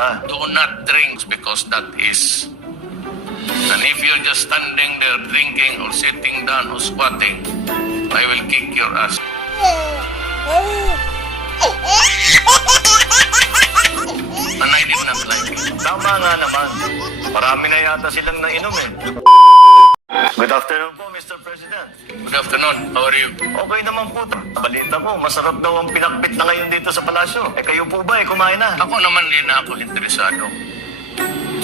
kalsada. Do not drink because that is. And if you're just standing there drinking or sitting down or squatting, I will kick your ass. And I did not like it. Tama nga naman. Marami na yata silang nainom eh. Good afternoon po, Mr. President. Good afternoon. How are you? Okay naman po. Balita ko, masarap daw ang pinakbit na ngayon dito sa palasyo. Kayo po ba kumain na? Ako naman din na ako interesado.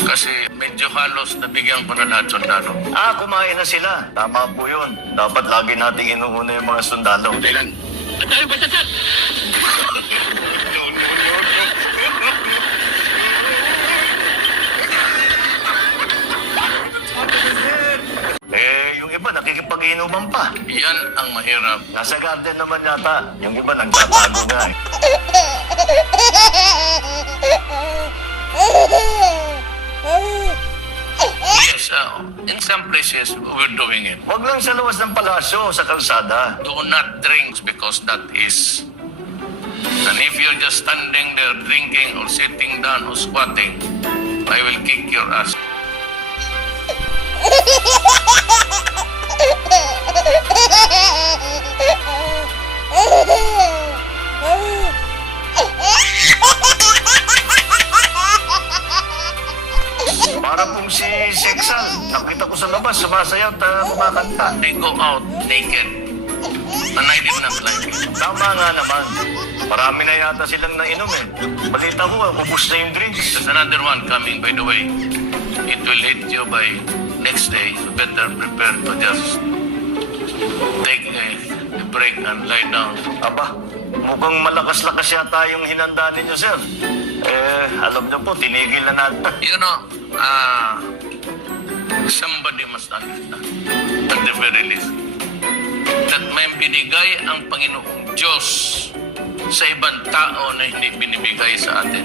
Kasi medyo halos nabigyan ko na lahat sundalo. Kumain na sila. Tama po yun. Dapat lagi nating inuuna yung mga sundalo. Kailan? At tayo ba sasat? Yung iba nakikipag-inuman pa. Yan ang mahirap. Nasa garden naman yata. Yung iba nagtatago nga eh. Yes, in some places, we're doing it. Huwag lang sa luwas ng palasyo, sa kalsada. Do not drink because that is. And if you're just standing there drinking or sitting down or squatting, I will kick your ass. Para pong si Sexan, nakita ko sa labas, sumasayaw at kumakanta. They go out naked. And I did not like it. Tama nga naman. Marami na yata silang nainom eh. Balita ko, ubus na yung drinks. There's another one coming, by the way. It will hit you by next day. You better prepare to just take a break and lie down. Aba, mukhang malakas-lakas yata yung hinanda ninyo, sir. Alam niyo po, tinigil na natin. You know, somebody must understand, at the very least, that may binigay ang Panginoong Diyos sa ibang tao na hindi binibigay sa atin.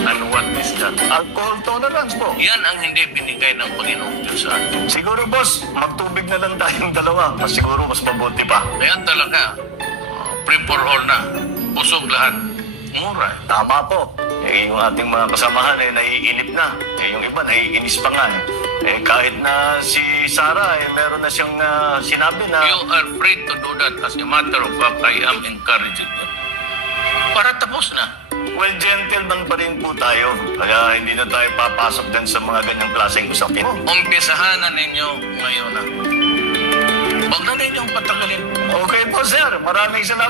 And what is that? Alcohol tolerance po. Yan ang hindi binigay ng Panginoong Diyos sa atin. Siguro, boss, magtubig na lang tayong dalawa. Siguro mas mabuti pa. Kaya talaga, free for all na. Busog lahat. Mura. Tama po. Yung ating mga kasamahan naiinip na. Yung iba naiinis pa nga kahit na si Sarah meron na siyang sinabi na You are free to do that. As a matter of fact, I am encouraging you. Para tapos na. well, gentleman pa rin po tayo. Kaya hindi na tayo papasok din sa mga ganyang klaseng usapin. Umpisahan na ninyo ngayon na. Huwag na ninyong patagalin. Okay po, sir. Maraming salamat.